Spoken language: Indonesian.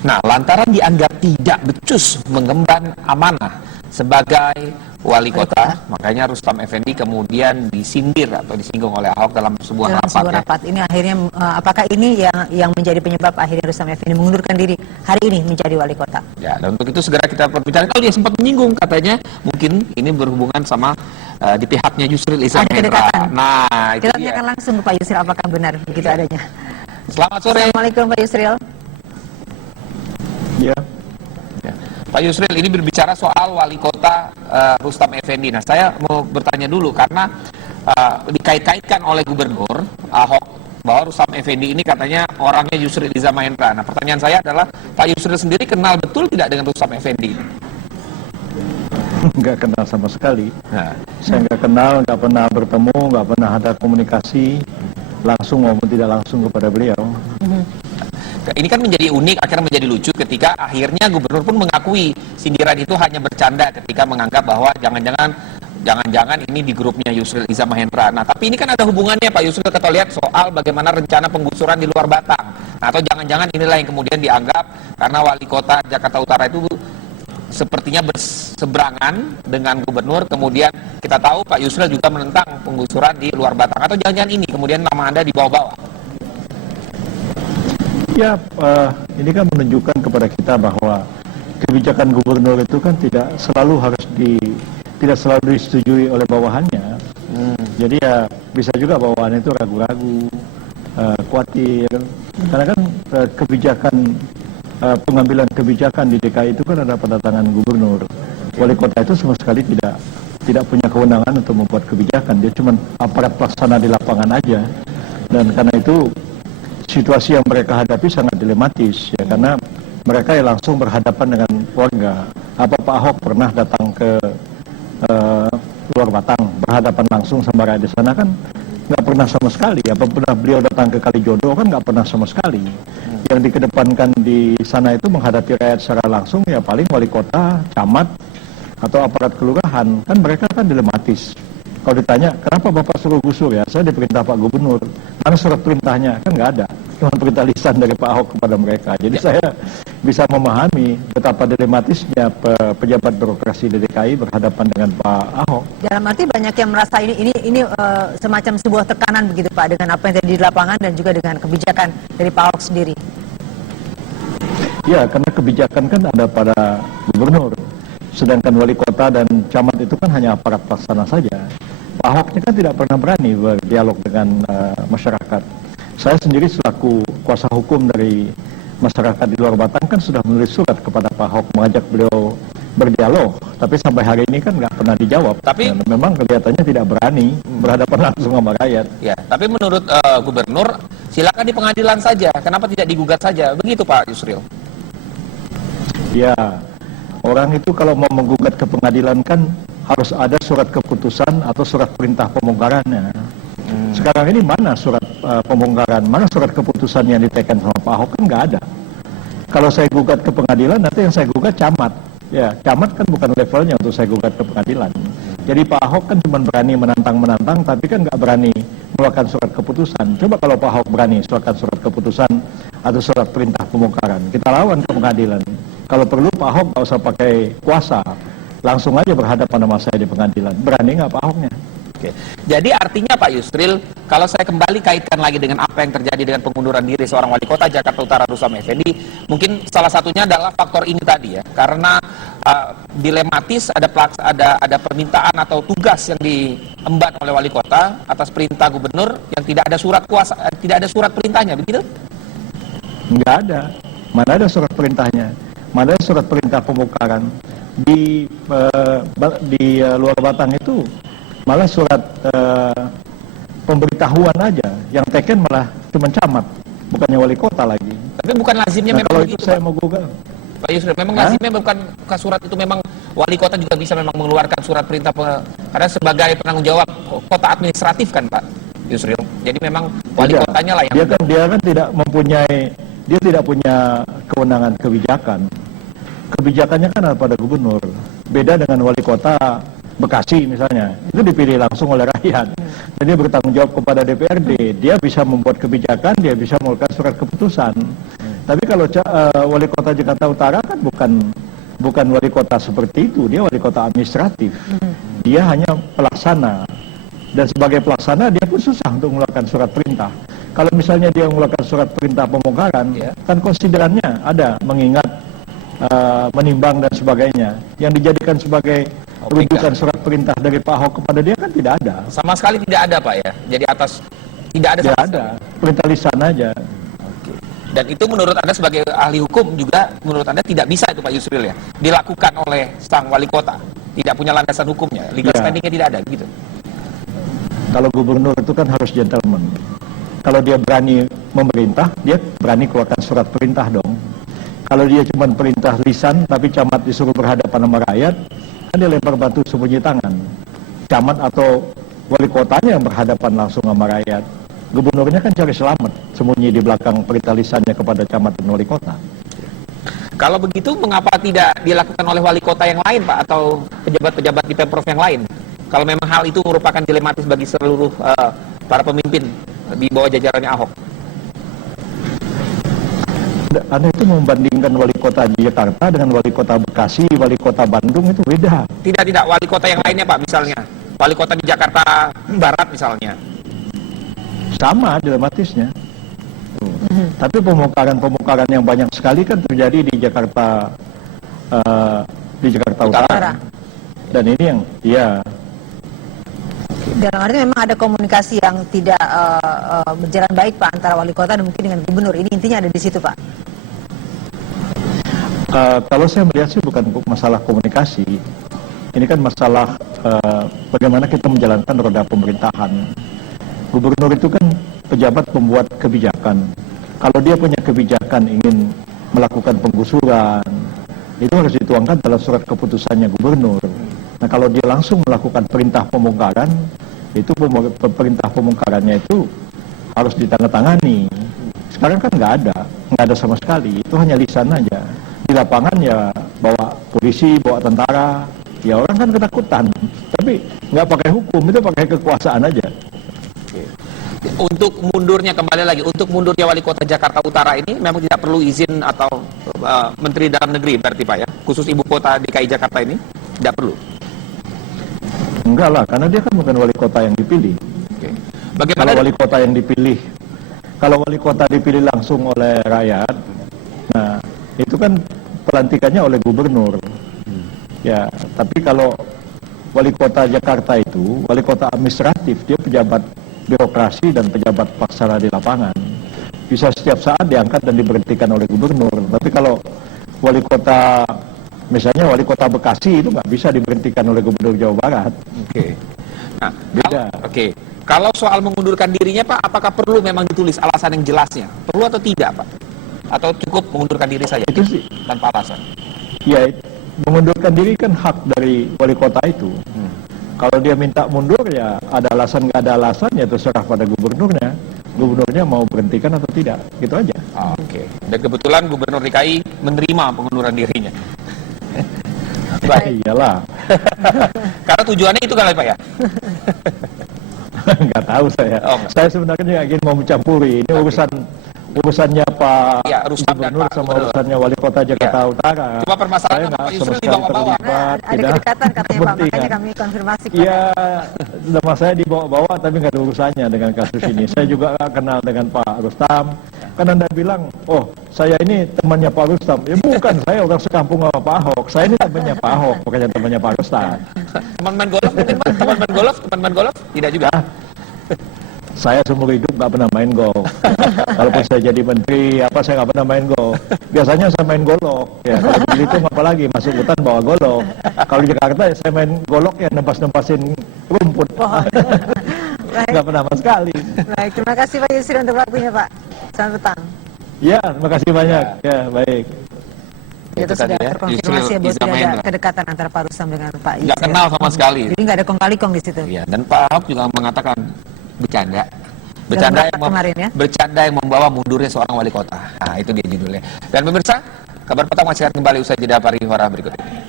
Nah, lantaran dianggap tidak becus mengemban amanah sebagai wali kota, makanya Rustam Effendi kemudian disindir atau disinggung oleh Ahok dalam sebuah rapat. Ini akhirnya, apakah ini yang menjadi penyebab akhirnya Rustam Effendi mengundurkan diri hari ini menjadi wali kota? Ya, dan untuk itu segera kita perbicaraan. Kalau dia sempat menyinggung, katanya mungkin ini berhubungan sama di pihaknya Yusril Iza Mahendra. Nah, itu kita tanyakan langsung ke Pak Yusril apakah benar begitu adanya. Selamat sore. Assalamualaikum Pak Yusril. Ya. Pak Yusril, ini berbicara soal wali kota Rustam Effendi. Nah, saya mau bertanya dulu karena dikait-kaitkan oleh Gubernur Ahok bahwa Rustam Effendi ini katanya orangnya Yusril Iza Mahendra. Nah, pertanyaan saya adalah Pak Yusril sendiri kenal betul tidak dengan Rustam Effendi? Nggak kenal sama sekali. Saya nggak kenal, nggak pernah bertemu, nggak pernah ada komunikasi langsung maupun tidak langsung kepada beliau. Ini kan menjadi unik, akhirnya menjadi lucu ketika akhirnya Gubernur pun mengakui sindiran itu hanya bercanda ketika menganggap bahwa jangan-jangan ini di grupnya Yusril Iza Mahendra. Nah, tapi ini kan ada hubungannya Pak Yusril, kita lihat soal bagaimana rencana penggusuran di luar Batang. Nah, atau jangan-jangan inilah yang kemudian dianggap karena wali kota Jakarta Utara itu sepertinya berseberangan dengan Gubernur, kemudian kita tahu Pak Yusril juga menentang penggusuran di luar Batang. Atau jangan-jangan ini kemudian nama Anda dibawa-bawa? Ya, ini kan menunjukkan kepada kita bahwa kebijakan gubernur itu kan tidak selalu disetujui oleh bawahannya. Jadi ya bisa juga bawahan itu ragu-ragu, khawatir. Karena kan pengambilan kebijakan di DKI itu kan ada pada tangan gubernur. Wali kota itu sama sekali tidak punya kewenangan untuk membuat kebijakan. Dia cuma aparat pelaksana di lapangan aja. Dan karena itu situasi yang mereka hadapi sangat dilematis ya, karena mereka yang langsung berhadapan dengan warga. Apa Pak Ahok pernah datang ke luar Batang berhadapan langsung sama rakyat di sana? Kan nggak pernah sama sekali. Apa pernah beliau datang ke Kalijodo? Kan nggak pernah sama sekali. Yang dikedepankan di sana itu menghadapi rakyat secara langsung ya paling wali kota, camat atau aparat kelurahan. Kan mereka kan dilematis. Kalau ditanya, kenapa Bapak suruh gusur ya? Saya diperintah Pak Gubernur. Mana surat perintahnya? Kan nggak ada. Cuma perintah lisan dari Pak Ahok kepada mereka. Jadi saya bisa memahami betapa dilematisnya pejabat birokrasi di DKI berhadapan dengan Pak Ahok. Dalam arti banyak yang merasa ini semacam sebuah tekanan begitu Pak, dengan apa yang terjadi di lapangan dan juga dengan kebijakan dari Pak Ahok sendiri. Ya, karena kebijakan kan ada pada Gubernur. Sedangkan wali kota dan camat itu kan hanya aparat pelaksana saja. Pak Ahoknya kan tidak pernah berani berdialog dengan masyarakat. Saya sendiri selaku kuasa hukum dari masyarakat di luar Batang kan sudah menulis surat kepada Pak Ahok mengajak beliau berdialog. Tapi sampai hari ini kan nggak pernah dijawab. Tapi memang kelihatannya tidak berani berhadapan langsung sama rakyat. Ya, tapi menurut Gubernur silakan di pengadilan saja. Kenapa tidak digugat saja? Begitu Pak Yusril. Ya. Orang itu kalau mau menggugat ke pengadilan kan harus ada surat keputusan atau surat perintah pembongkarannya. Sekarang ini mana surat pembongkaran, mana surat keputusan yang diteken sama Pak Ahok? Kan nggak ada. Kalau saya gugat ke pengadilan, nanti yang saya gugat camat. Ya, camat kan bukan levelnya untuk saya gugat ke pengadilan. Jadi Pak Ahok kan cuma berani menantang-menantang, tapi kan nggak berani mengeluarkan surat keputusan. Coba kalau Pak Ahok berani mengeluarkan surat keputusan atau surat perintah pembongkaran, kita lawan ke pengadilan. Kalau perlu Pak Ahok nggak usah pakai kuasa, langsung aja berhadapan sama saya di pengadilan. Berani nggak Pak Ahoknya? Oke. Jadi artinya Pak Yusril, kalau saya kembali kaitkan lagi dengan apa yang terjadi dengan pengunduran diri seorang wali kota Jakarta Utara Rustam Effendi, mungkin salah satunya adalah faktor ini tadi ya, karena dilematis ada permintaan atau tugas yang diemban oleh wali kota atas perintah gubernur yang tidak ada surat kuasa, tidak ada surat perintahnya, begitu? Nggak ada. Mana ada surat perintahnya? Mana ada surat perintah pembongkaran? Di luar Batang itu malah surat pemberitahuan aja, yang teken malah cuma camat, bukannya wali kota lagi. Tapi bukan lazimnya memang kalau begitu, itu saya Pak. mau gugat. Pak Yusril, memang lazimnya bukan surat itu, memang wali kota juga bisa memang mengeluarkan surat perintah karena sebagai penanggung jawab kota administratif kan Pak Yusril. Jadi memang wali kotanya lah yang dia kan tidak punya kewenangan kebijakan. Kebijakannya kan ada pada gubernur. Beda dengan wali kota Bekasi misalnya, itu dipilih langsung oleh rakyat. Dan dia bertanggung jawab kepada DPRD. Dia bisa membuat kebijakan, dia bisa mengeluarkan surat keputusan. Tapi kalau wali kota Jakarta Utara kan bukan wali kota seperti itu, dia wali kota administratif. Dia hanya pelaksana. Dan sebagai pelaksana dia pun susah untuk mengeluarkan surat perintah. Kalau misalnya dia mengeluarkan surat perintah pemongkaran, kan konsiderannya ada mengingat, menimbang dan sebagainya. Yang dijadikan sebagai rujukan surat perintah dari Pak Ahok kepada dia kan tidak ada. Sama sekali tidak ada, Pak, ya? Jadi atas tidak ada Tidak sama ada, perintah lisan aja. Dan itu menurut Anda sebagai ahli hukum juga, menurut Anda tidak bisa itu Pak Yusril, ya, dilakukan oleh sang wali kota, tidak punya landasan hukumnya, legal standingnya tidak ada, gitu. Kalau gubernur itu kan harus gentleman. Kalau dia berani memerintah, dia berani keluarkan surat perintah dong. Kalau dia cuma perintah lisan, tapi camat disuruh berhadapan sama rakyat, kan dia lempar batu sembunyi tangan. Camat atau wali kotanya yang berhadapan langsung sama rakyat. Gubernurnya kan cari selamat, sembunyi di belakang perintah lisannya kepada camat dan wali kota. Kalau begitu, mengapa tidak dilakukan oleh wali kota yang lain, Pak, atau pejabat-pejabat di Pemprov yang lain? Kalau memang hal itu merupakan dilematis bagi seluruh para pemimpin di bawah jajarannya Ahok. Anda itu membandingkan wali kota Jakarta dengan wali kota Bekasi, wali kota Bandung itu beda. Tidak, wali kota yang lainnya, Pak, misalnya. Wali kota di Jakarta Barat, misalnya. Sama dilematisnya. Tapi pemongkaran yang banyak sekali kan terjadi di Jakarta Utara. Dan ini yang Dalam arti memang ada komunikasi yang tidak berjalan baik Pak antara wali kota dan mungkin dengan gubernur. Ini intinya ada di situ Pak. Kalau saya melihat sih bukan masalah komunikasi. Ini kan masalah bagaimana kita menjalankan roda pemerintahan. Gubernur itu kan pejabat pembuat kebijakan. Kalau dia punya kebijakan ingin melakukan penggusuran, itu harus dituangkan dalam surat keputusannya gubernur. Nah, kalau dia langsung melakukan perintah pembongkaran, itu perintah pembongkarannya itu harus ditandatangani. Sekarang kan nggak ada sama sekali. Itu hanya lisan aja. Di lapangan ya bawa polisi, bawa tentara, ya orang kan ketakutan. Tapi nggak pakai hukum, itu pakai kekuasaan aja. Untuk mundurnya, kembali lagi, untuk mundurnya wali kota Jakarta Utara ini memang tidak perlu izin atau Menteri Dalam Negeri berarti Pak, ya? Khusus ibu kota DKI Jakarta ini tidak perlu? Enggak lah, karena dia kan bukan wali kota yang dipilih. Bagaimana Kalau wali kota yang dipilih, kalau wali kota dipilih langsung oleh rakyat, nah itu kan pelantikannya oleh gubernur. Ya, tapi kalau wali kota Jakarta itu, wali kota administratif, dia pejabat birokrasi dan pejabat pelaksana di lapangan. Bisa setiap saat diangkat dan diberhentikan oleh gubernur. Tapi kalau wali kota, misalnya wali kota Bekasi itu nggak bisa diberhentikan oleh gubernur Jawa Barat. Nah, beda. Kalau soal mengundurkan dirinya Pak, apakah perlu memang ditulis alasan yang jelasnya? Perlu atau tidak Pak? Atau cukup mengundurkan diri saja? Itu sih tanpa alasan? Ya, mengundurkan diri kan hak dari wali kota itu. Kalau dia minta mundur ya ada alasan nggak ada alasan ya terserah pada gubernurnya. Gubernurnya mau berhentikan atau tidak, gitu aja. Dan kebetulan Gubernur DKI menerima pengunduran dirinya. Baik. Iyalah. Karena tujuannya itu kan Pak, ya? Nggak tahu saya. Saya sebenarnya nggak ingin mau mencampuri. Ini urusannya Pak Gubernur sama urusannya Wali Kota Jakarta Utara. Cuma permasalahan Pak Yusril dibawa-bawa. Ada kedekatan katanya Pak, makanya kami konfirmasi. Iya, nama saya dibawa-bawa tapi nggak ada urusannya dengan kasus ini. Saya juga nggak kenal dengan Pak Rustam. Kan Anda bilang, oh saya ini temannya Pak Rustam. Ya bukan, saya orang sekampung sama Pak Ahok. Saya ini temannya Pak Ahok, bukannya temannya Pak Rustam. Teman main golf mungkin Pak? Teman main golf? Tidak juga? Saya seumur hidup nggak pernah main golf. Kalaupun saya jadi menteri, saya nggak pernah main golf. Biasanya saya main golok. Ya, kalau di Belitung apalagi masuk hutan bawa golok. Kalau di Jakarta ya saya main golok ya nempas-nempasin rumput. Nggak pernah sama sekali. Baik, terima kasih Pak Yusril untuk waktunya Pak. Selamat petang. Ya, terima kasih banyak. Ya, baik. Itu sudah terkonfirmasi bahwa tidak ada kedekatan antara Pak Rustam dengan Pak Yusril. Nggak kenal sama sekali. Jadi nggak ada kong-kali-kong di situ. Iya, dan Pak Ahok juga mengatakan bercanda yang membawa mundurnya seorang wali kota. Nah, itu dia judulnya. Dan pemirsa, kabar petang masih akan kembali usai jeda pariwara berikut ini.